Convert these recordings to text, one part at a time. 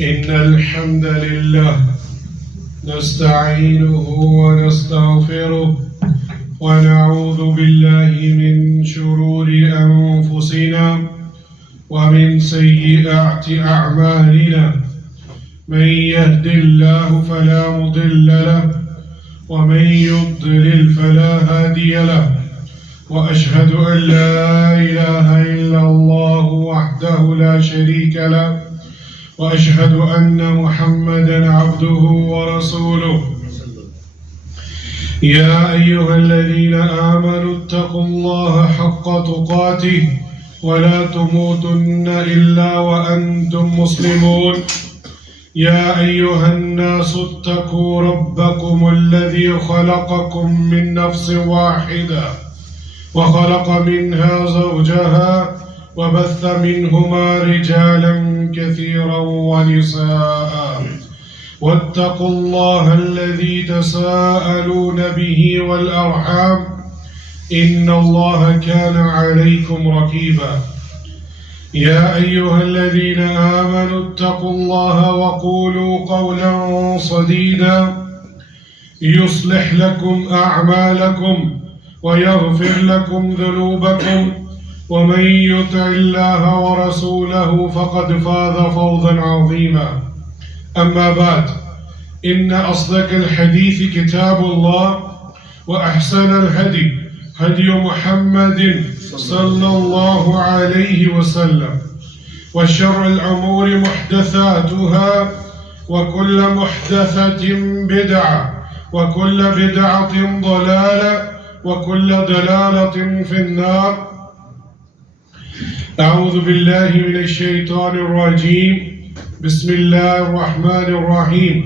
إن الحمد لله نستعينه ونستغفره ونعوذ بالله من شرور أنفسنا ومن سيئات أعمالنا من يهد الله فلا مضل له ومن يضلل فلا هادي له وأشهد أن لا إله إلا الله وحده لا شريك له وأشهد أن محمدًا عبده ورسوله يا أيها الذين آمنوا اتقوا الله حق تقاته ولا تموتن إلا وأنتم مسلمون يا أيها الناس اتقوا ربكم الذي خلقكم من نفس واحدة وخلق منها زوجها وبث منهما رجالا كثيرا ونساء واتقوا الله الذي تساءلون به والأرحام إن الله كان عليكم رقيبا يا أيها الذين آمنوا اتقوا الله وقولوا قولا سديدا يصلح لكم أعمالكم ويغفر لكم ذنوبكم ومن يطع الله ورسوله فقد فاز فوزا عظيما أما بعد إن أصدق الحديث كتاب الله وأحسن الهدي هدي محمد صلى الله عليه وسلم وشر الأمور محدثاتها وكل محدثة بدعة وكل بدعة ضلالة وكل ضلالة في النار أعوذ بالله من الشيطان الرجيم بسم الله الرحمن الرحيم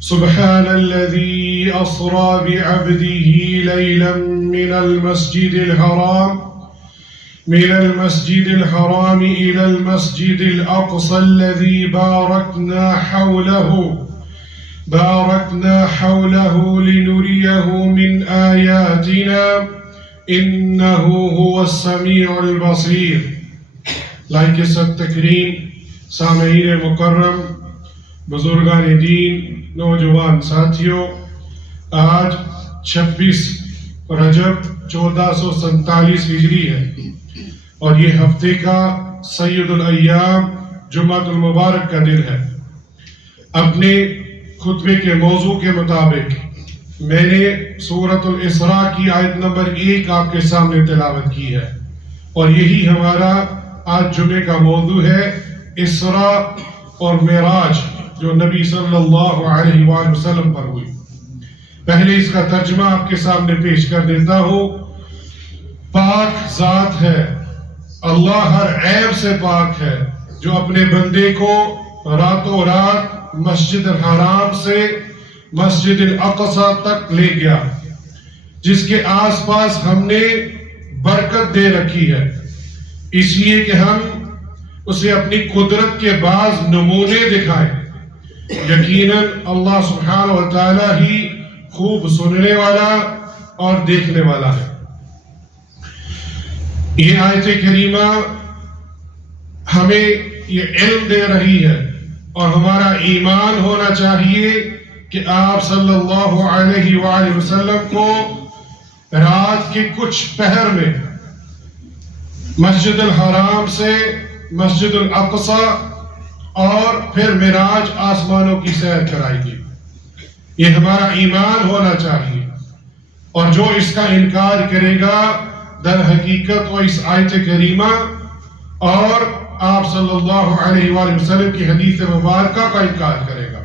سبحان الذي أسرى بعبده ليلا من المسجد الحرام إلى المسجد الأقصى الذي باركنا حوله لنريه من آياتنا إنه هو السميع البصير. لائق سب تکریم سامعین مکرم، بزرگان دین، نوجوان ساتھیوں، آج 26 رجب 1447 ہجری ہے اور یہ ہفتے کا سید الایام جمعۃ المبارک کا دن ہے۔ اپنے خطبے کے موضوع کے مطابق میں نے سورۃ الاسراء کی آیت نمبر 1 آپ کے سامنے تلاوت کی ہے اور یہی ہمارا آج جمعے کا موضوع ہے، اسراء اور معراج جو نبی صلی اللہ علیہ وآلہ وسلم پر ہوئی۔ پہلے اس کا ترجمہ آپ کے سامنے پیش کر دیتا ہوں۔ پاک ذات ہے، اللہ ہر عیب سے پاک ہے، جو اپنے بندے کو راتوں رات مسجد الحرام سے مسجد الاقصی تک لے گیا، جس کے آس پاس ہم نے برکت دے رکھی ہے، اس لیے کہ ہم اسے اپنی قدرت کے بعض نمونے دکھائیں۔ یقیناً اللہ سبحانہ و تعالی ہی خوب سننے والا اور دیکھنے والا ہے۔ یہ آیت کریمہ ہمیں یہ علم دے رہی ہے اور ہمارا ایمان ہونا چاہیے کہ آپ صلی اللہ علیہ وآلہ وسلم کو رات کے کچھ پہر میں مسجد الحرام سے مسجد الاقصی اور پھر معراج آسمانوں کی سیر کرائی گئی۔ یہ ہمارا ایمان ہونا چاہیے، اور جو اس کا انکار کرے گا در حقیقت وہ اس آیت کریمہ اور آپ صلی اللہ علیہ وآلہ وسلم کی حدیث مبارکہ کا انکار کرے گا۔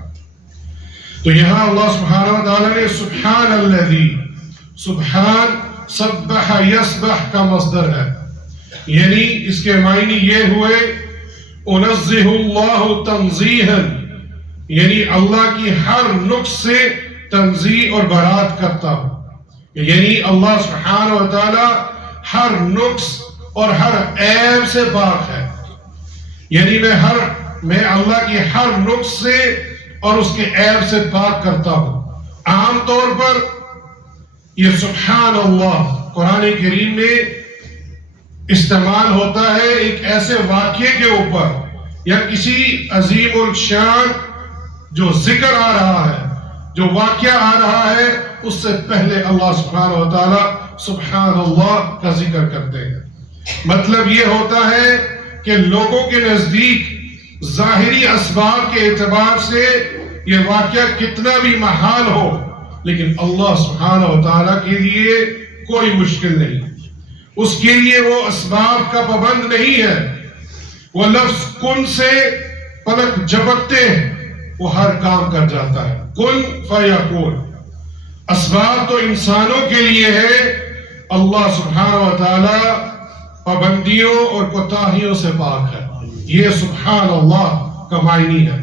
تو یہاں اللہ سبحانہ و تعالیٰ نے سبحان الذی، سبحان سبح یسبح کا مصدر ہے، یعنی اس کے معنی یہ ہوئے انزہ اللہ تنزیہا، یعنی اللہ کی ہر نقص سے تنزیہ اور برات کرتا ہوں، یعنی اللہ سبحانہ و تعالی ہر نقص اور ہر عیب سے پاک ہے، یعنی میں اللہ کی ہر نقص سے اور اس کے عیب سے پاک کرتا ہوں۔ عام طور پر یہ سبحان اللہ قرآن کریم میں استعمال ہوتا ہے ایک ایسے واقعے کے اوپر یا کسی عظیم الشان جو ذکر آ رہا ہے، جو واقعہ آ رہا ہے، اس سے پہلے اللہ سبحانہ و تعالی سبحان اللہ کا ذکر کرتے ہیں۔ مطلب یہ ہوتا ہے کہ لوگوں کے نزدیک ظاہری اسباب کے اعتبار سے یہ واقعہ کتنا بھی محال ہو، لیکن اللہ سبحانہ و تعالیٰ کے لیے کوئی مشکل نہیں، اس کے لیے وہ اسباب کا پابند نہیں ہے۔ وہ لفظ کن سے پلک جھپکتے ہیں وہ ہر کام کر جاتا ہے، کن فیکون۔ اسباب تو انسانوں کے لیے ہے، اللہ سبحانہ و تعالی پابندیوں اور کوتاہیوں سے پاک ہے۔ یہ سبحان اللہ کا معنی ہے۔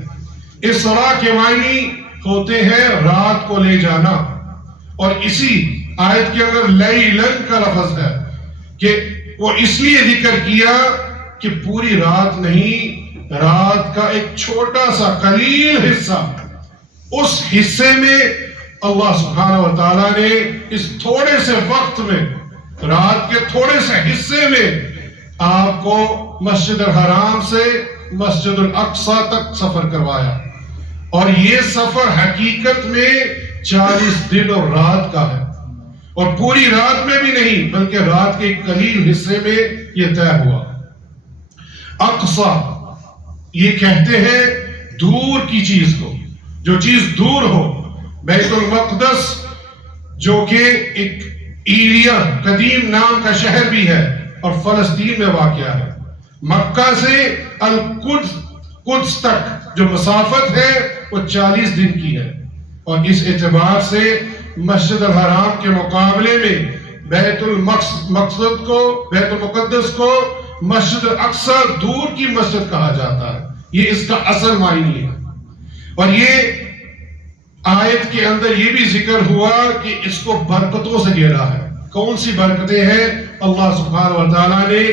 اسراء کے معنی ہوتے ہیں رات کو لے جانا، اور اسی آیت کے اندر لیلن کا لفظ ہے کہ وہ اس لیے ذکر کیا کہ پوری رات نہیں، رات کا ایک چھوٹا سا قلیل حصہ، اس حصے میں اللہ سبحانہ و تعالیٰ نے اس تھوڑے سے وقت میں، رات کے تھوڑے سے حصے میں آپ کو مسجد الحرام سے مسجد الاقصی تک سفر کروایا، اور یہ سفر حقیقت میں 40 دن اور رات کا ہے، اور پوری رات میں بھی نہیں بلکہ رات کے ایک قلیل حصے میں یہ طے ہوا۔ اقصی یہ کہتے ہیں دور کی چیز کو، جو چیز دور ہو۔ بیت المقدس جو کہ ایک ایریا قدیم نام کا شہر بھی ہے اور فلسطین میں واقع ہے، مکہ سے القدس تک جو مسافت ہے وہ 40 دن کی ہے، اور اس اعتبار سے مسجد الحرام کے مقابلے میں بیت المقدس کو مسجد الاقصی دور کی مسجد کہا جاتا ہے۔ یہ اس کا اصل معنی ہے، اور یہ آیت کے اندر یہ بھی ذکر ہوا کہ اس کو برکتوں سے گھیرا ہے۔ کون سی برکتیں ہیں؟ اللہ سبحانہ و تعالیٰ نے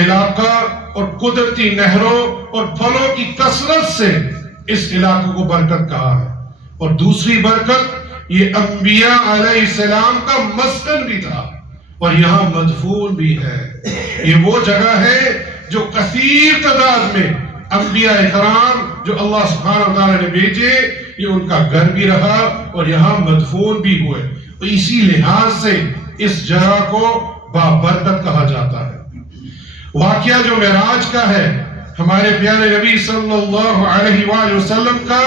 علاقہ اور قدرتی نہروں اور پھلوں کی کثرت سے اس علاقے کو برکت کہا ہے، اور دوسری برکت یہ انبیاء علیہ السلام کا مسکن بھی تھا، اور یہاں مدفون بھی ہے۔ یہ وہ جگہ ہے جو کثیر تعداد میں انبیاء کرام جو اللہ سبحانہ و تعالیٰ نے بھیجے، یہ ان کا گھر بھی رہا اور یہاں مدفون بھی ہوئے، تو اسی لحاظ سے اس جگہ کو بابرکت کہا جاتا ہے۔ واقعہ جو معراج کا ہے، ہمارے پیارے نبی صلی اللہ علیہ وآلہ وسلم کا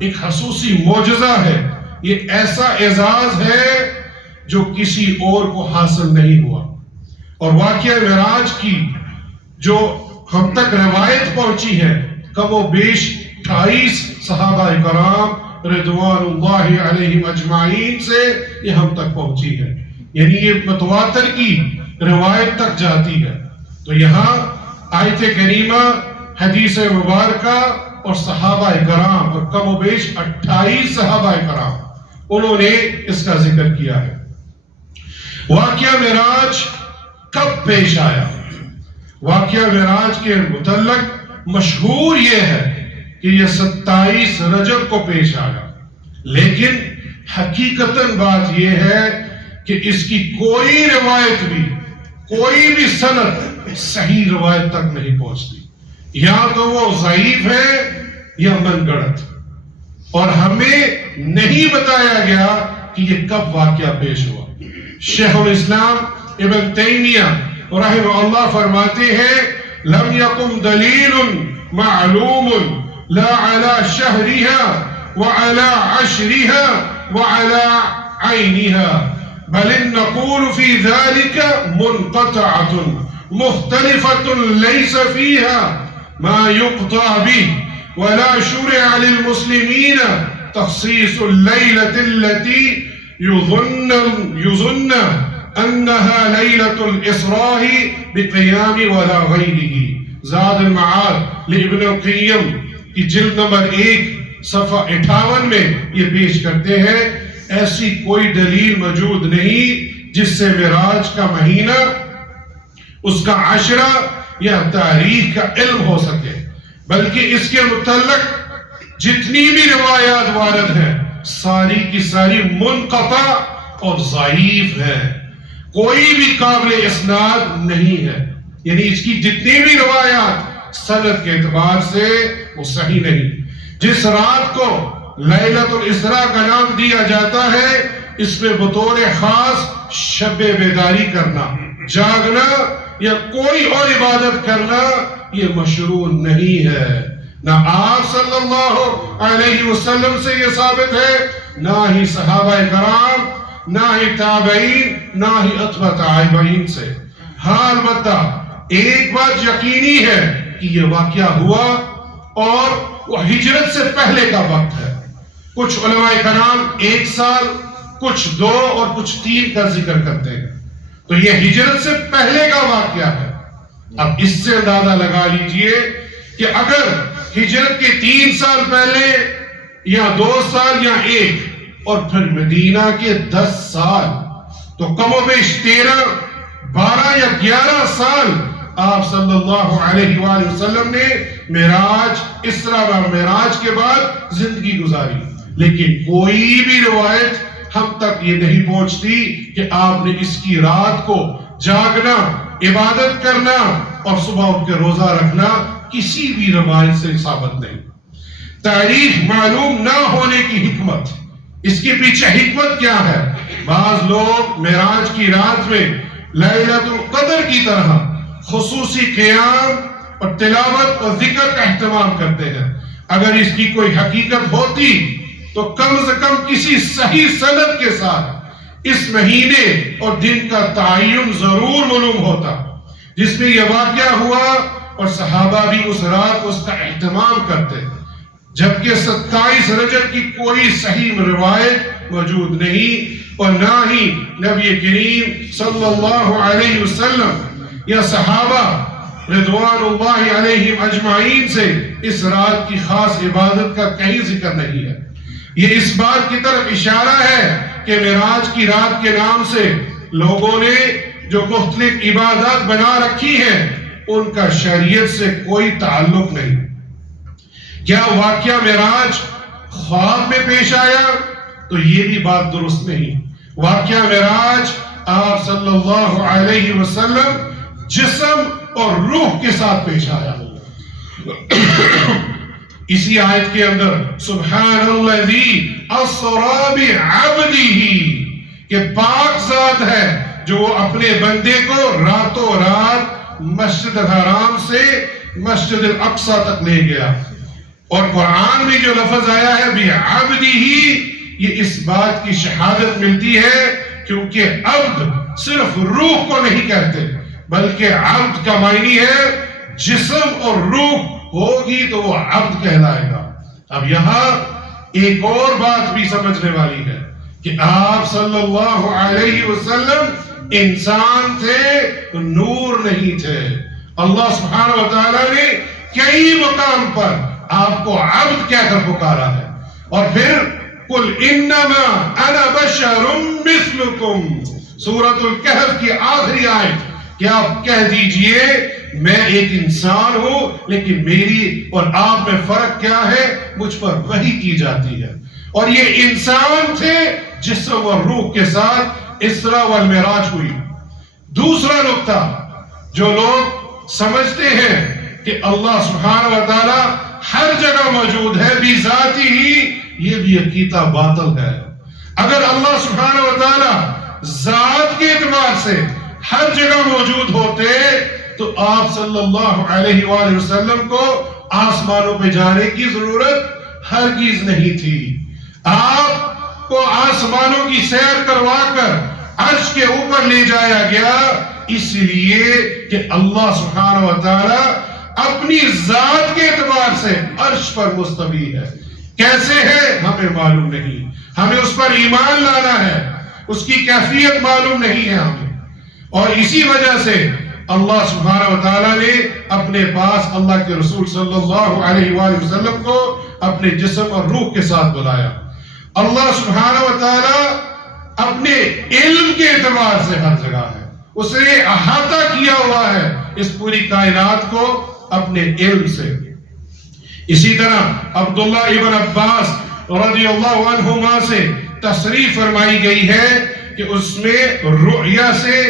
ایک خصوصی معجزہ ہے۔ یہ ایسا اعزاز ہے جو کسی اور کو حاصل نہیں ہوا، اور واقعہ معراج کی جو ہم تک روایت پہنچی ہے، کم و بیش 28 صحابہ کرام رضوان اللہ علیہم اجمعین سے یہ ہم تک پہنچی ہے، یعنی یہ متواتر کی روایت تک جاتی ہے۔ تو یہاں آیت کریمہ، حدیث مبارکہ اور صحابہ کرام، اور کم و بیش 28 صحابہ کرام، انہوں نے اس کا ذکر کیا ہے۔ واقعہ معراج کب پیش آیا؟ واقعہ معراج کے متعلق مشہور یہ ہے کہ یہ 27 رجب کو پیش آیا، لیکن حقیقتاً بات یہ ہے کہ اس کی کوئی روایت بھی، کوئی بھی سند صحیح روایت تک نہیں پہنچتی، یا تو وہ ضعیف ہے یا من گڑت، اور ہمیں نہیں بتایا گیا کہ یہ کب واقعہ پیش ہوا۔ شیخ الاسلام ابن تیمیہ رحمہ اللہ فرماتے ہیں، لم یقم دلیل معلوم لا على شهرها وعلى عشرها وعلى عينها بل نقول في ذلك منقطعة مختلفة ليس فيها ما يقطع به ولا شرع للمسلمين تخصيص الليلة التي يظن أنها ليلة الإسراء بقيام ولا غيره۔ زاد المعاد لابن القیم کی جلد نمبر 1 صفحہ 58 میں یہ پیش کرتے ہیں، ایسی کوئی دلیل موجود نہیں جس سے معراج کا مہینہ، اس کا عشرہ یا تاریخ کا علم ہو سکے، بلکہ اس کے متعلق جتنی بھی روایات وارد ہیں ساری کی ساری منقطع اور ضعیف ہے، کوئی بھی قابل اسناد نہیں ہے۔ یعنی اس کی جتنی بھی روایات سند کے اعتبار سے وہ صحیح نہیں۔ جس رات کو لیلۃ الاسراء کا نام دیا جاتا ہے، اس میں بطور خاص شب بیداری کرنا، جاگنا یا کوئی اور عبادت کرنا یہ مشروع نہیں ہے۔ نہ آپ صلی اللہ علیہ وسلم سے یہ ثابت ہے، نہ ہی صحابہ کرام، نہ ہی تابعین، نہ ہی اتباع تابعین سے۔ ہاں البتہ ایک بات یقینی ہے کہ یہ واقعہ ہوا اور وہ ہجرت سے پہلے کا وقت ہے۔ کچھ علماء کرام 1 سال، کچھ 2 اور کچھ 3 کا ذکر کرتے ہیں، تو یہ ہجرت سے پہلے کا واقعہ ہے۔ اب اس سے اندازہ لگا لیجئے کہ اگر ہجرت کے 3 سال پہلے یا 2 سال یا 1 اور پھر مدینہ کے 10 سال، تو کم و بیش 13، 12 یا 11 سال آپ صلی اللہ علیہ وآلہ وسلم نے معراج، اسراء و معراج کے بعد زندگی گزاری، لیکن کوئی بھی روایت ہم تک یہ نہیں پہنچتی کہ آپ نے اس کی رات کو جاگنا، عبادت کرنا اور صبح اٹھ کے روزہ رکھنا کسی بھی روایت سے ثابت نہیں۔ تاریخ معلوم نہ ہونے کی حکمت، اس کے پیچھے حکمت کیا ہے؟ بعض لوگ معراج کی رات میں لیلۃ القدر کی طرح خصوصی قیام اور تلاوت اور ذکر کا اہتمام کرتے ہیں۔ اگر اس کی کوئی حقیقت ہوتی تو کم سے کم کسی صحیح سند کے ساتھ اس مہینے اور دن کا تعین ضرور معلوم ہوتا جس میں یہ واقعہ ہوا، اور صحابہ بھی اس رات اس کا اہتمام کرتے، جبکہ 27 رجب کی کوئی صحیح روایت موجود نہیں، اور نہ ہی نبی کریم صلی اللہ علیہ وسلم یا صحابہ رضوان اللہ علیہم اجمعین سے اس رات کی خاص عبادت کا کہیں ذکر نہیں ہے۔ یہ اس بات کی طرف اشارہ ہے کہ معراج کی رات کے نام سے لوگوں نے جو مختلف عبادات بنا رکھی ہیں ان کا شریعت سے کوئی تعلق نہیں۔ کیا واقعہ معراج خواب میں پیش آیا؟ تو یہ بھی بات درست نہیں۔ واقعہ معراج آپ صلی اللہ علیہ وسلم جسم اور روح کے ساتھ پیش آیا۔ اسی آیت کے اندر سبحان الذی اسری بعبدہ، کہ پاک ذات ہے جو اپنے بندے کو راتوں رات مسجد الحرام سے مسجد الاقصی تک لے گیا۔ اور قرآن میں جو لفظ آیا ہے بعبدہ، یہ اس بات کی شہادت ملتی ہے کیونکہ عبد صرف روح کو نہیں کہتے، بلکہ عبد کا معنی ہے جسم اور روح ہوگی تو وہ عبد کہلائے گا۔ اب یہاں ایک اور بات بھی سمجھنے والی ہے کہ آپ صلی اللہ علیہ وسلم انسان تھے، نور نہیں تھے۔ اللہ سبحانہ وتعالی نے کئی مقام پر آپ کو عبد کہہ کر پکارا ہے، اور پھر قل انما انا بشر مثلکم، سورۃ الکہف کی آخری آیت، کہ آپ کہہ دیجئے میں ایک انسان ہوں، لیکن میری اور آپ میں فرق کیا ہے؟ مجھ پر وحی کی جاتی ہے۔ اور یہ انسان تھے جسم اور روح کے ساتھ اسراء والمعراج ہوئی۔ دوسرا نقطہ، جو لوگ سمجھتے ہیں کہ اللہ سبحانہ وتعالی ہر جگہ موجود ہے بذاتی ہی، یہ بھی عقیدہ باطل ہے۔ اگر اللہ سبحانہ وتعالی ذات کے اعتبار سے ہر جگہ موجود ہوتے تو آپ صلی اللہ علیہ وآلہ وسلم کو آسمانوں پہ جانے کی ضرورت ہرگز نہیں تھی۔ آپ کو آسمانوں کی سیر کروا کر عرش کے اوپر لے جایا گیا اس لیے کہ اللہ سبحانہ وتعالی اپنی ذات کے اعتبار سے عرش پر مستوی ہے۔ کیسے ہے ہمیں معلوم نہیں، ہمیں اس پر ایمان لانا ہے، اس کی کیفیت معلوم نہیں ہے ہمیں۔ اور اسی وجہ سے اللہ سبحانہ وتعالی نے اپنے پاس اللہ کے رسول صلی اللہ علیہ وآلہ وسلم کو اپنے جسم اور روح کے ساتھ بلایا۔ اللہ سبحانہ وتعالی اپنے علم کے اعتبار سے ہر جگہ ہے، اس نے احاطہ کیا ہوا ہے اس پوری کائنات کو اپنے علم سے۔ اسی طرح عبداللہ ابن عباس رضی اللہ عنہما سے تصریح فرمائی گئی ہے کہ اس میں رؤیا سے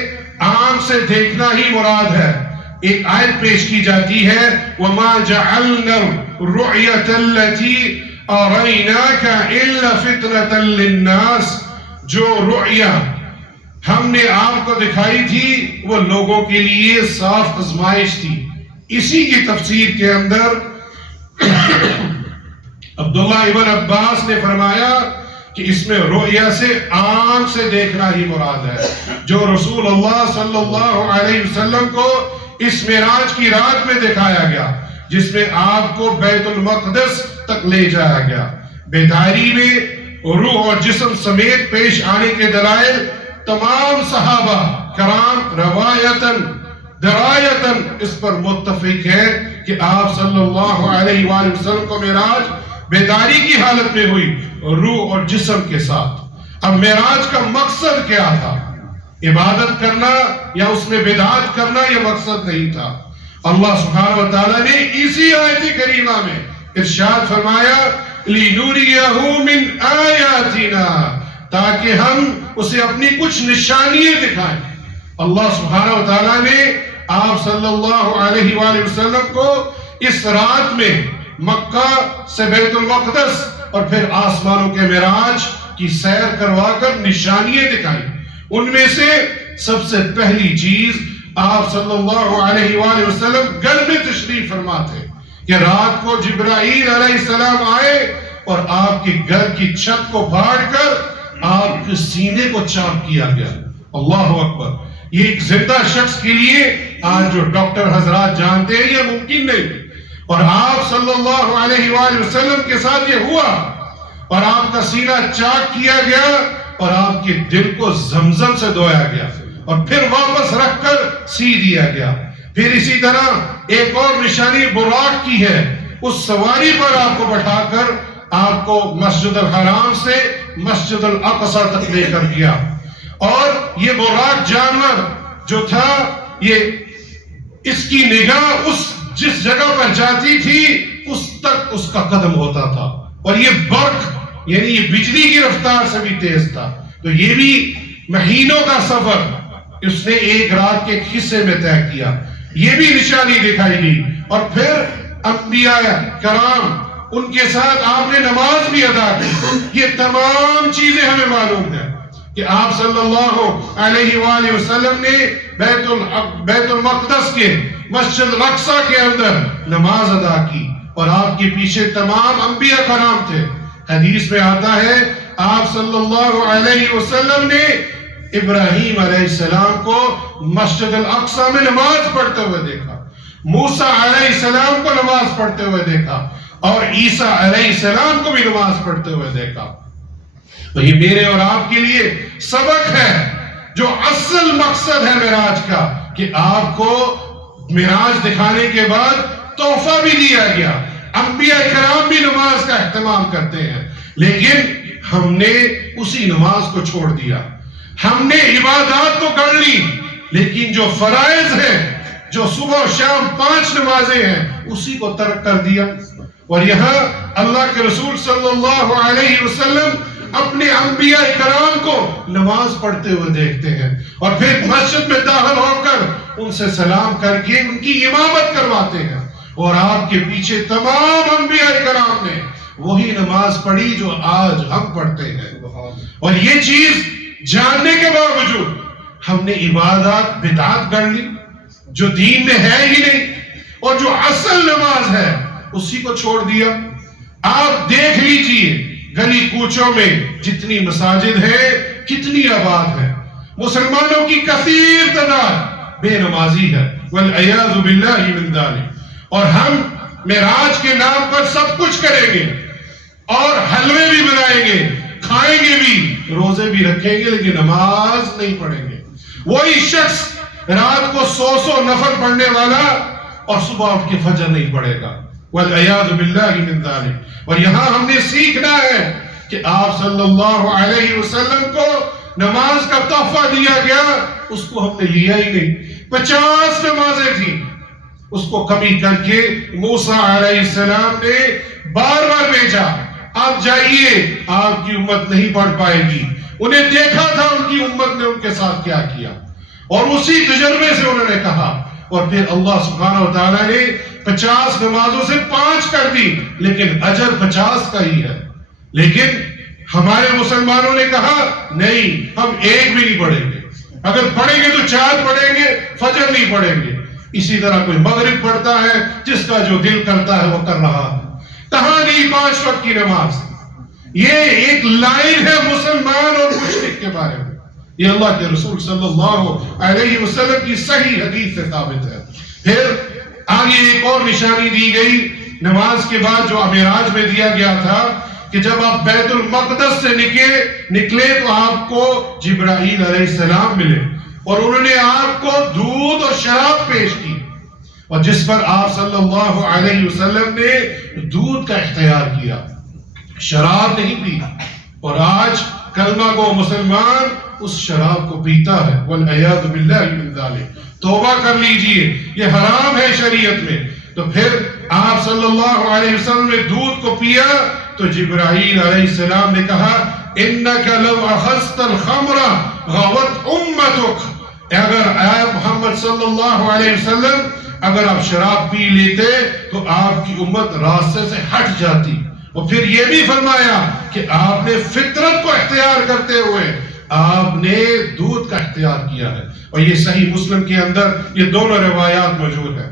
آنکھ سے دیکھنا ہی مراد ہے، ایک آیت پیش کی جاتی ہے وَمَا جَعَلْنَا الرُّؤْيَةَ الَّتِي أَرَيْنَاكَ إِلَّا فِتْنَةً لِلنَّاسِ، جو رؤیا ہم نے آپ کو دکھائی تھی وہ لوگوں کے لیے صاف آزمائش تھی۔ اسی کی تفسیر کے اندر عبداللہ ابن عباس نے فرمایا کہ اس میں رؤیا سے آنکھ سے دیکھنا ہی مراد ہے، جو رسول اللہ صلی اللہ علیہ وسلم کو اس معراج کی رات میں دکھایا گیا، جس میں آپ کو بیت المقدس تک لے جایا گیا۔ بیداری میں روح اور جسم سمیت پیش آنے کے دلائل تمام صحابہ کرام روایتاً درایتاً اس پر متفق ہے کہ آپ صلی اللہ علیہ وآلہ وسلم کو معراج بیداری کی حالت میں ہوئی روح اور جسم کے ساتھ۔ اب معراج کا مقصد کیا تھا؟ عبادت کرنا یا اس میں بدعات کرنا یہ مقصد نہیں تھا۔ اللہ سبحانہ وتعالی نے اسی آیت کریمہ میں ارشاد فرمایا لِنُرِيَهُ مِنْ آيَاتِنَا، تاکہ ہم اسے اپنی کچھ نشانیاں دکھائیں۔ اللہ سبحانہ وتعالی نے آپ صلی اللہ علیہ وآلہ وسلم کو اس رات میں مکہ سے بیت المقدس اور پھر آسمانوں کے معراج کی سیر کروا کر نشانیاں دکھائیں۔ ان میں سے سب سے پہلی چیز آپ صلی اللہ علیہ وآلہ وسلم گھر میں تشریف فرما تھے کہ رات کو جبرائیل علیہ السلام آئے اور آپ کے گھر کی چھت کو پھاڑ کر آپ کے سینے کو چاک کیا گیا۔ اللہ اکبر! یہ ایک زندہ شخص کے لیے آج جو ڈاکٹر حضرات جانتے ہیں یہ ممکن نہیں، اور آپ صلی اللہ علیہ وآلہ وسلم کے ساتھ یہ ہوا اور آپ کا سینہ چاک کیا گیا اور آپ کے دل کو زمزم سے دھویا گیا اور پھر واپس رکھ کر سی دیا گیا۔ پھر اسی طرح ایک اور نشانی براق کی ہے، اس سواری پر آپ کو بٹھا کر آپ کو مسجد الحرام سے مسجد الاقصی تک لے کر گیا، اور یہ براق جانور جو تھا یہ اس کی نگاہ اس جس جگہ پر جاتی تھی اس تک اس کا قدم ہوتا تھا، اور یہ برق یعنی یہ بجلی کی رفتار سے بھی تیز تھا۔ تو یہ بھی مہینوں کا سفر اس نے ایک رات کے حصے میں طے کیا، یہ بھی نشانی دکھائی گئی۔ اور پھر انبیاء کرام ان کے ساتھ آپ نے نماز بھی ادا کی۔ یہ تمام چیزیں ہمیں معلوم ہیں کہ آپ صلی اللہ علیہ وآلہ وسلم نے بیت المقدس کے مسجد الاقصی کے اندر نماز ادا کی، اور آپ کے پیچھے تمام انبیاء کرام تھے۔ حدیث میں آتا ہے آپ صلی اللہ علیہ وسلم نے ابراہیم علیہ السلام کو مسجد الاقصی میں نماز پڑھتے ہوئے دیکھا، موسیٰ علیہ السلام کو نماز پڑھتے ہوئے دیکھا، اور عیسیٰ علیہ السلام کو بھی نماز پڑھتے ہوئے دیکھا۔ تو یہ میرے اور آپ کے لیے سبق ہے، جو اصل مقصد ہے معراج کا، کہ آپ کو معراج دکھانے کے بعد تحفہ بھی دیا گیا۔ انبیاء کرام بھی نماز کا اہتمام کرتے ہیں، لیکن ہم نے اسی نماز کو چھوڑ دیا۔ ہم نے عبادات تو کر لی، لیکن جو فرائض ہیں، جو صبح و شام 5 نمازیں ہیں، اسی کو ترک کر دیا۔ اور یہاں اللہ کے رسول صلی اللہ علیہ وسلم اپنے انبیاء کرام کو نماز پڑھتے ہوئے دیکھتے ہیں، اور پھر مسجد میں داخل ہو کر ان سے سلام کر کے ان کی امامت کرواتے ہیں، اور آپ کے پیچھے تمام انبیاء کرام نے وہی نماز پڑھی جو آج ہم پڑھتے ہیں۔ اور یہ چیز جاننے کے باوجود ہم نے عبادات بدعات کر لی جو دین میں ہے ہی نہیں، اور جو اصل نماز ہے اسی کو چھوڑ دیا۔ آپ دیکھ لیجئے گلی کوچوں میں جتنی مساجد ہیں کتنی آباد ہیں، مسلمانوں کی کثیر تعداد بے نمازی ہے، والعیاذ باللہ من ذالک۔ اور ہم معراج کے نام پر سب کچھ کریں گے، اور حلوے بھی بنائیں گے، کھائیں گے بھی، روزے بھی رکھیں گے، لیکن نماز نہیں پڑھیں گے۔ وہی شخص رات کو 100 نفل پڑھنے والا اور صبح اٹھ کے فجر نہیں پڑھے گا، والعیاذ باللہ من ذالک۔ اور یہاں ہم نے سیکھنا ہے کہ آپ صلی اللہ علیہ وسلم کو نماز کا تحفہ دیا گیا، اس کو ہم نے لیا ہی نہیں۔ 50 نمازیں تھیں، اس کو کمی کر کے موسیٰ علیہ السلام نے بار بار بھیجا، آپ جائیے، آپ کی امت نہیں پڑھ پائے گی۔ انہیں دیکھا تھا ان کی امت نے ان کے ساتھ کیا کیا، اور اسی تجربے سے انہوں نے کہا اور پھر اللہ سبحانہ و تعالیٰ نے 50 نمازوں سے 5 کر دی، لیکن اجر 50 کا ہی ہے. لیکن ہمارے مسلمانوں نے کہا نہیں، ہم ایک بھی نہیں پڑھیں گے، اگر پڑھیں گے تو 4 پڑھیں گے، فجر نہیں پڑھیں گے. اسی طرح کوئی مغرب پڑھتا ہے، جس کا جو دل کرتا ہے وہ کر رہا ہے. کہاں نہیں 5 وقت کی نماز. یہ ایک لائن ہے مسلمان اور مشرک کے بارے میں. یہ اللہ کے رسول صلی اللہ علیہ وسلم کی صحیح حدیث سے ثابت ہے. پھر آگے ایک اور نشانی دی گئی نماز کے بعد جو معراج میں دیا گیا تھا کہ جب آپ بیت المقدس سے نکلے تو آپ کو جبرائیل علیہ السلام ملے اور انہوں نے آپ کو دودھ اور شراب پیش کی، اور جس پر آپ صلی اللہ علیہ وسلم نے دودھ کا اختیار کیا، شراب نہیں پی. اور آج کلمہ گو مسلمان اس شراب کو پیتا ہے. والعیاذ باللہ من ذلک. توبہ کر لیجئے، یہ حرام ہے شریعت میں. تو پھر آپ صلی اللہ علیہ وسلم نے دودھ کو پیا تو جبرائیل علیہ السلام نے کہا انک لو اخذت الخمر غوت امتک. اگر اے محمد صلی اللہ علیہ وسلم اگر آپ شراب پی لیتے تو آپ کی امت راستے سے ہٹ جاتی. اور پھر یہ بھی فرمایا کہ آپ نے فطرت کو اختیار کرتے ہوئے آپ نے دودھ کا اختیار کیا ہے. اور یہ صحیح مسلم کے اندر یہ دونوں روایات موجود ہیں.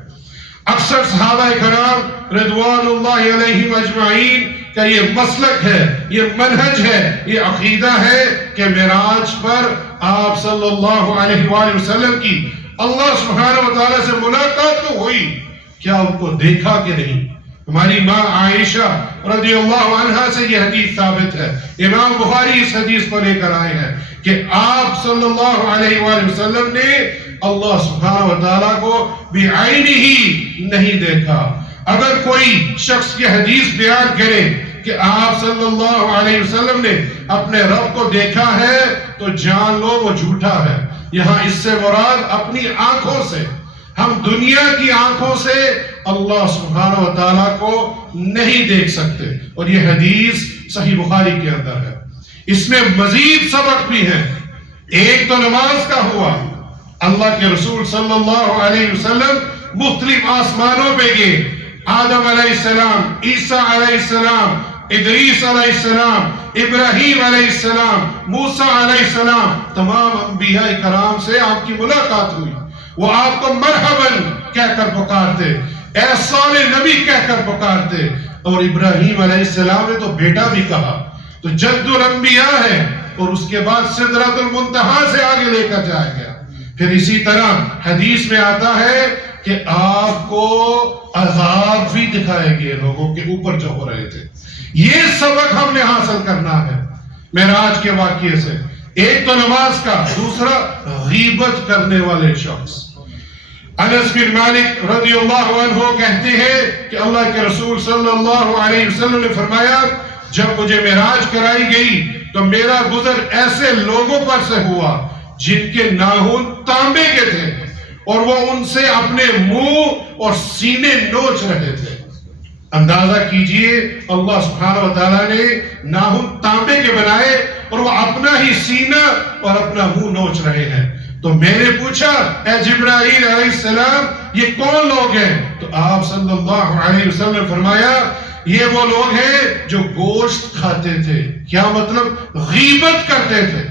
اکثر صحابہ کرام رضوان اللہ علیہم اجمعین کا یہ مسلک ہے، یہ منہج ہے، یہ عقیدہ ہے کہ معراج پر آپ صلی اللہ علیہ وآلہ وسلم کی اللہ سبحانہ و تعالیٰ سے ملاقات تو ہوئی، کیا ان کو دیکھا کہ نہیں؟ ہماری ماں عائشہ رضی اللہ عنہا سے یہ حدیث ثابت ہے. امام بخاری اس حدیث کو لے کر آئے ہیں کہ آپ صلی اللہ علیہ وآلہ وسلم نے اللہ سبحانہ و تعالیٰ کو بعینہ ہی نہیں دیکھا. اگر کوئی شخص یہ حدیث بیان کرے کہ آپ صلی اللہ علیہ وسلم نے اپنے رب کو دیکھا ہے تو جان لو وہ جھوٹا ہے. یہاں اس سے مراد اپنی آنکھوں سے، ہم دنیا کی آنکھوں سے اللہ سبحانہ و تعالیٰ کو نہیں دیکھ سکتے. اور یہ حدیث صحیح بخاری کے اندر ہے. اس میں مزید سبق بھی ہے. ایک تو نماز کا ہوا، اللہ کے رسول صلی اللہ علیہ وسلم مختلف آسمانوں پہ گئے. آدم علیہ السلام، عیسیٰ علیہ السلام، ادریس علیہ السلام، ابراہیم علیہ السلام، موسیٰ علیہ السلام، تمام انبیاء کرام سے آپ کی ملاقات ہوئی. وہ آپ کو مرحباً کہہ کر پکارتے، اے صالح نبی کہہ کر پکارتے. اور ابراہیم علیہ السلام نے تو بیٹا بھی کہا. تو جد الانبیاء ہے اور اس کے بعد سدرۃ المنتہا سے آگے لے کر جایا گیا. پھر اسی طرح حدیث میں آتا ہے کہ آپ کو عذاب بھی دکھائے گئے لوگوں کے اوپر جو ہو رہے تھے. یہ سبق ہم نے حاصل کرنا ہے معراج کے واقعے سے. ایک تو نماز کا، دوسرا غیبت کرنے والے شخص. انس بن مالک رضی اللہ عنہ کہتے ہیں کہ اللہ کے رسول صلی اللہ علیہ وسلم نے فرمایا جب مجھے معراج کرائی گئی تو میرا گزر ایسے لوگوں پر سے ہوا جن کے ناخن تانبے کے تھے اور وہ ان سے اپنے منہ اور سینے نوچ رہے تھے. اندازہ کیجئے اللہ سبحانہ و تعالیٰ نے ناخن تانبے کے بنائے اور وہ اپنا ہی سینہ اور اپنا منہ نوچ رہے ہیں. تو میں نے پوچھا اے جبرائیل علیہ السلام یہ کون لوگ ہیں؟ تو آپ صلی اللہ علیہ وسلم نے فرمایا یہ وہ لوگ ہیں جو گوشت کھاتے تھے. کیا مطلب؟ غیبت کرتے تھے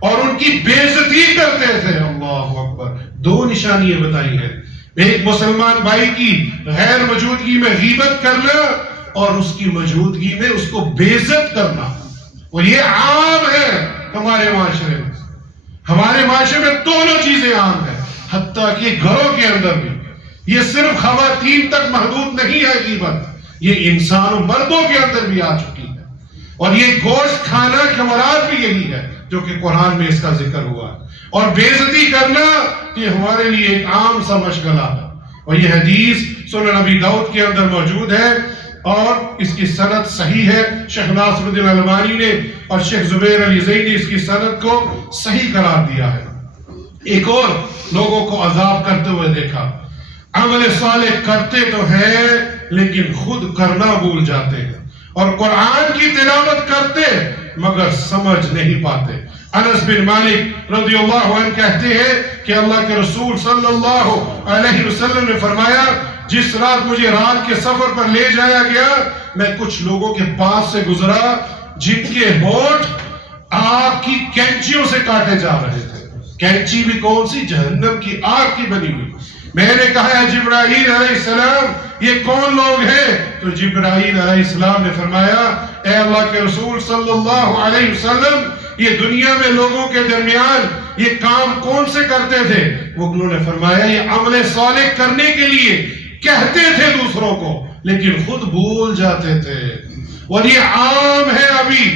اور ان کی بے عزتی کرتے تھے. اللہ اکبر. دو نشانیاں بتائی ہیں. ایک مسلمان بھائی کی غیر موجودگی میں غیبت کرنا اور اس کی موجودگی میں اس کو بے عزت کرنا. اور یہ عام ہے ہمارے معاشرے میں. ہمارے معاشرے میں دونوں چیزیں عام ہیں، حتیٰ کہ گھروں کے اندر بھی. یہ صرف خواتین تک محدود نہیں ہے غیبت، یہ انسان و مردوں کے اندر بھی آ چکی ہے. اور یہ گوشت کھانا کا مراد بھی یہی ہے جو کہ قرآن میں اس کا ذکر ہوا ہے. اور بے عزتی کرنا یہ ہمارے لیے ایک عام سا مشغلہ ہے. اور یہ حدیث سنن نبی داؤد کے اندر موجود ہے اور اس کی سند صحیح ہے. شیخ ناصر الدین الالبانی نے اور شیخ زبیر علی زئی نے اس کی سند کو صحیح قرار دیا ہے. ایک اور لوگوں کو عذاب کرتے ہوئے دیکھا. عمل صالح کرتے تو ہیں لیکن خود کرنا بھول جاتے ہیں اور قرآن کی تلاوت کرتے مگر سمجھ نہیں پاتے. انس بن مالک رضی اللہ عنہ کہتے ہیں کہ اللہ کے رسول صلی اللہ علیہ وسلم نے فرمایا جس رات مجھے رات کے سفر پر لے جایا گیا میں کچھ لوگوں کے پاس سے گزرا جن کے ہونٹ آگ کی کینچیوں سے کاٹے جا رہے تھے. کینچی بھی کون سی؟ جہنم کی آگ کی بنی ہوئی. میں نے کہا ہے جبرائیل علیہ السلام یہ کون لوگ ہیں؟ تو جبرائیل علیہ السلام نے فرمایا اے اللہ کے رسول صلی اللہ علیہ وسلم یہ دنیا میں لوگوں کے درمیان یہ کام کون سے کرتے تھے؟ وہ انہوں نے فرمایا یہ عمل صالح کرنے کے لیے کہتے تھے دوسروں کو لیکن خود بھول جاتے تھے. اور یہ عام ہے ابھی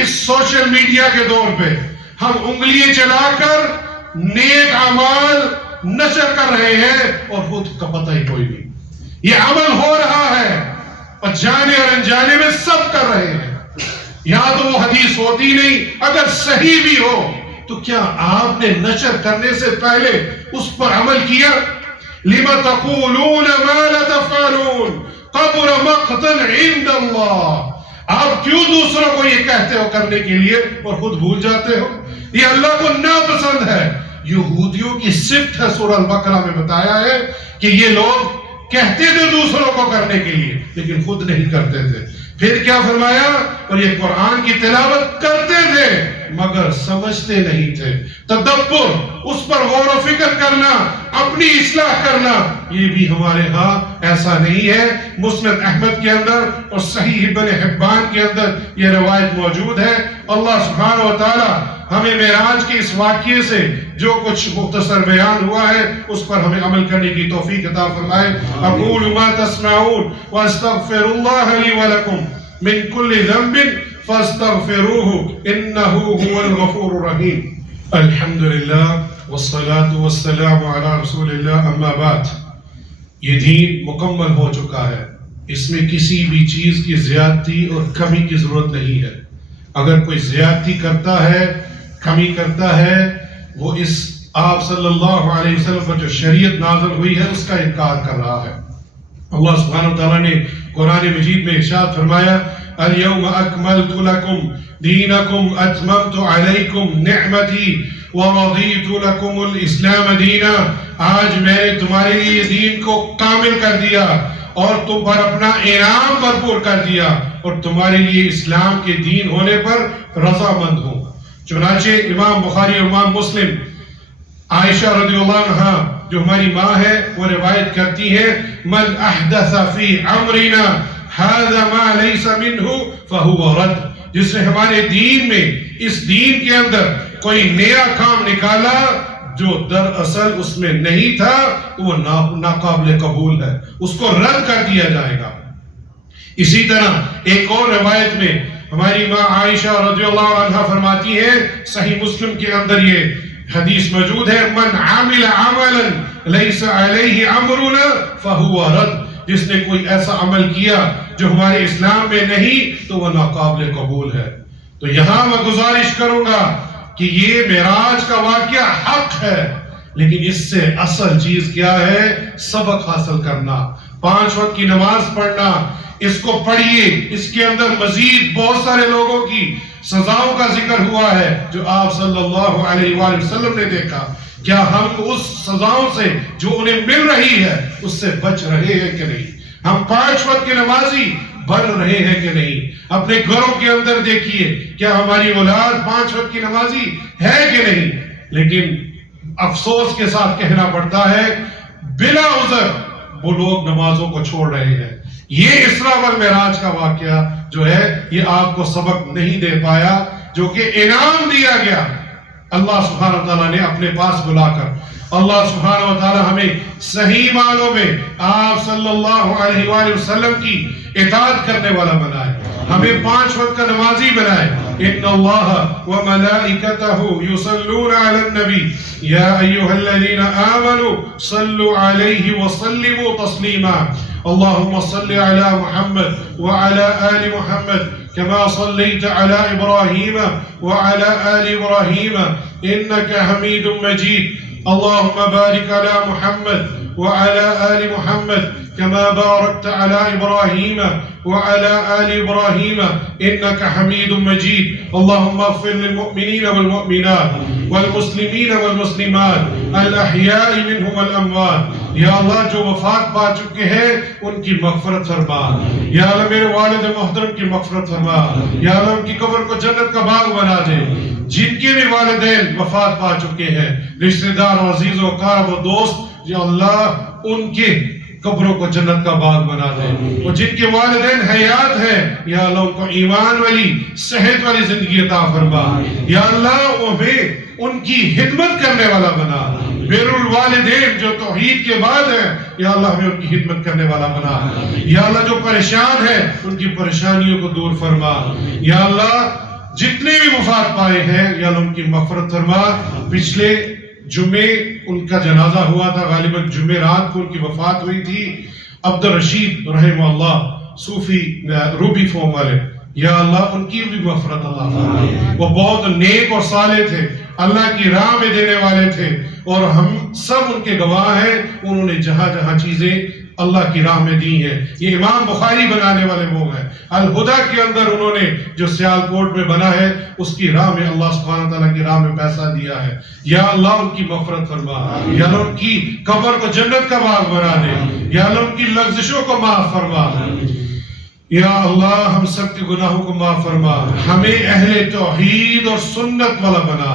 اس سوشل میڈیا کے دور پہ ہم انگلیاں چلا کر نیک اعمال نشر کر رہے ہیں اور خود کا پتہ ہی کوئی نہیں. یہ عمل ہو رہا ہے اور جانے اور انجانے میں سب کر رہے ہیں. یا تو وہ حدیث ہوتی نہیں، اگر صحیح بھی ہو تو کیا آپ نے نشر کرنے سے پہلے اس پر عمل کیا؟ لِمَ تَقُولُونَ مَا لَا تَفْعَلُونَ قَبُرَ مَقْتًا عِنْدَ اللَّهِ. آپ کیوں دوسروں کو یہ کہتے ہو کرنے کے لیے اور خود بھول جاتے ہو؟ یہ اللہ کو ناپسند ہے. یہودیوں کی صفت ہے، سورہ البقرہ میں بتایا ہے کہ یہ لوگ کہتے تھے دوسروں کو کرنے کے لیے لیکن خود نہیں کرتے تھے. پھر کیا فرمایا؟ اور یہ قرآن کی تلاوت کرتے تھے مگر سمجھتے نہیں تھے. تدبر، اس پر غور و فکر کرنا، اپنی اصلاح کرنا، یہ بھی ہمارے ہاں ایسا نہیں ہے. مسند احمد کے اندر اور صحیح ابن حبان کے اندر یہ روایت موجود ہے. اللہ سبحانہ و تعالی ہمیں معراج کے اس واقعے سے جو کچھ مختصر بیان ہوا ہے اس پر ہمیں عمل کرنے کی توفیق عطا فرمائے. اقول ما تسمعون واستغفر الله لي ولكم من كل ذنب فاستغفروه انه هو الغفور الرحيم. الحمد لله والصلاة والسلام على رسول الله. اما بعد، یہ دین مکمل ہو چکا ہے، اس میں کسی بھی چیز کی زیادتی اور کمی کی ضرورت نہیں ہے. اگر کوئی زیادتی کرتا ہے، کمی کرتا ہے، وہ اس آپ صلی اللہ علیہ وسلم پر جو شریعت نازل ہوئی ہے اس کا انکار کر رہا ہے. اللہ سبحانہ وتعالیٰ نے قرآن مجید میں ارشاد فرمایا اليوم اکملت لکم دینکم اتممت علیکم نعمتی ورضیت لکم الاسلام دینا. آج میں نے تمہارے لیے دین کو کامل کر دیا اور تم پر اپنا انعام بھرپور کر دیا اور تمہارے لیے اسلام کے دین ہونے پر رضامند ہوں. چنانچہ امام بخاری اور امام مسلم عائشہ رضی اللہ عنہا جو ہماری ماں ہے وہ روایت کرتی ہے من احدث فی امرنا هذا ما ليس منه فهو رد. جس نے ہمارے دین میں، اس دین کے اندر کوئی نیا کام نکالا جو دراصل اس میں نہیں تھا تو وہ ناقابل قبول ہے، اس کو رد کر دیا جائے گا. اسی طرح ایک اور روایت میں ہماری ماں عائشہ رضی اللہ عنہ فرماتی ہے، صحیح مسلم کے اندر یہ حدیث موجود ہے من عامل عملا لیس علیہ امرنا فہو رد. جس نے کوئی ایسا عمل کیا جو ہمارے اسلام میں نہیں تو وہ ناقابل قبول ہے. تو یہاں میں گزارش کروں گا کہ یہ معراج کا واقعہ حق ہے لیکن اس سے اصل چیز کیا ہے؟ سبق حاصل کرنا، 5 وقت کی نماز پڑھنا. اس کو پڑھیے، اس کے اندر مزید بہت سارے لوگوں کی سزاؤں کا ذکر ہوا ہے جو آپ صلی اللہ علیہ وآلہ وسلم نے دیکھا. کیا ہم اس سزاؤں سے جو انہیں مل رہی ہے اس سے بچ رہے ہیں کہ نہیں؟ ہم 5 وقت کے نمازی بن رہے ہیں کہ نہیں؟ اپنے گھروں کے اندر دیکھیے، کیا ہماری اولاد 5 وقت کی نمازی ہے کہ نہیں؟ لیکن افسوس کے ساتھ کہنا پڑتا ہے بلا عذر وہ لوگ نمازوں کو چھوڑ رہے ہیں. یہ اسراء والمعراج کا واقعہ جو ہے یہ آپ کو سبق نہیں دے پایا جو کہ انعام دیا گیا اللہ سبحانہ وتعالیٰ نے اپنے پاس بلا کر. اللہ سبحانہ وتعالیٰ ہمیں صحیح معنوں میں آپ صلی اللہ علیہ وآلہ وسلم کی اطاعت کرنے والا بنائے، ہمیں 5 وقت کا نمازی بنائے. ان اللہ وملائکتہ یصلون علی النبی یا ایھا الذین آمنوا صلوا علیہ وسلموا تسلیما. اللهم صل على محمد وعلى آل محمد كما صليت على إبراهيم وعلى آل إبراهيم إنك حميد مجيد. اللهم بارك على محمد وعلى آل محمد كما باركت على إبراهيم وعلى آل إبراهيم إنك حميد مجيد. اللهم اغفر للمؤمنين والمؤمنات والمسلمين والمسلمات الأحياء منهم والأموات. یا اللہ جو وفات پا چکے ہیں ان کی مغفرت فرما. یا اللہ میرے والد محترم کی مغفرت فرما. یا اللہ ان کی قبر کو جنت کا باغ بنا دے. جن کے بھی والدین وفات پا چکے ہیں، رشتہ دار و عزیز و اقارب و دوست، یا اللہ ان کے قبروں کو جنت کا باغ بنا دے. اور جن کے والدین حیات ہیں، یا اللہ ان کو ایمان والی صحت والی زندگی عطا فرما. یا اللہ انہیں ان کی خدمت کرنے والا بنا. بر الوالدین جو توحید کے بعد ہے، یا اللہ ہمیں ان کی خدمت کرنے والا بنا. یا اللہ جو پریشان ہے ان کی پریشانیوں کو دور فرما. یا اللہ جتنے بھی وفات پائے ہیں، یا اللہ ان کی مغفرت فرما. پچھلے جمعے ان کا جنازہ ہوا تھا، غالباً جمعے رات کو ان کی وفات ہوئی تھی. عبدالرشید رحمہ اللہ، صوفی روبی فوم والے، یا اللہ ان کی بھی مغفرت اللہ فرما. وہ بہت نیک اور صالح تھے، اللہ کی راہ میں دینے والے تھے، اور ہم سب ان کے گواہ ہیں. انہوں نے جہاں جہاں چیزیں اللہ کی راہ میں دی ہیں. یہ امام بخاری بنانے والے لوگ ہیں. الہدا کے اندر انہوں نے جو سیال کوٹ میں بنا ہے، اس کی راہ میں اللہ سبحانہ تعالیٰ کی راہ میں پیسہ دیا ہے. یا اللہ ان کی مغفرت فرما. یا اللہ ان کی قبر کو جنت کا باغ بنا دے. یا اللہ ان کی لغزشوں کو معاف فرما. یا اللہ ہم سب کے گناہوں کو معاف فرما. ہمیں اہل توحید اور سنت والا بنا.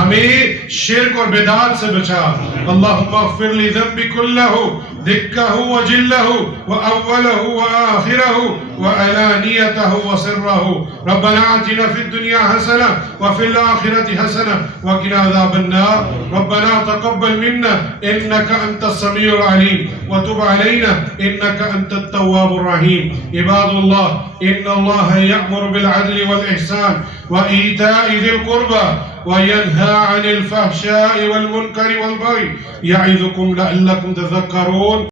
ہمیں شرک اور بدعات سے بچا. اللہم اغفر لی ذنبی کلہ دکہ وجلہ وأولہ وآخرہ وعلانیتہ وسرہ. ربنا آتنا فی الدنیا حسنہ وفی الآخرة حسنہ وقنا عذاب النار. ربنا تقبل منا انك انت السمیع العلیم وتب علینا انك انت التواب الرحیم. عباد اللہ ان اللہ یأمر بالعدل والإحسان وإیتاء ذی القربى وینہا عن الفحشاء والمنکر والبغی یعظکم لعلکم تذکرون.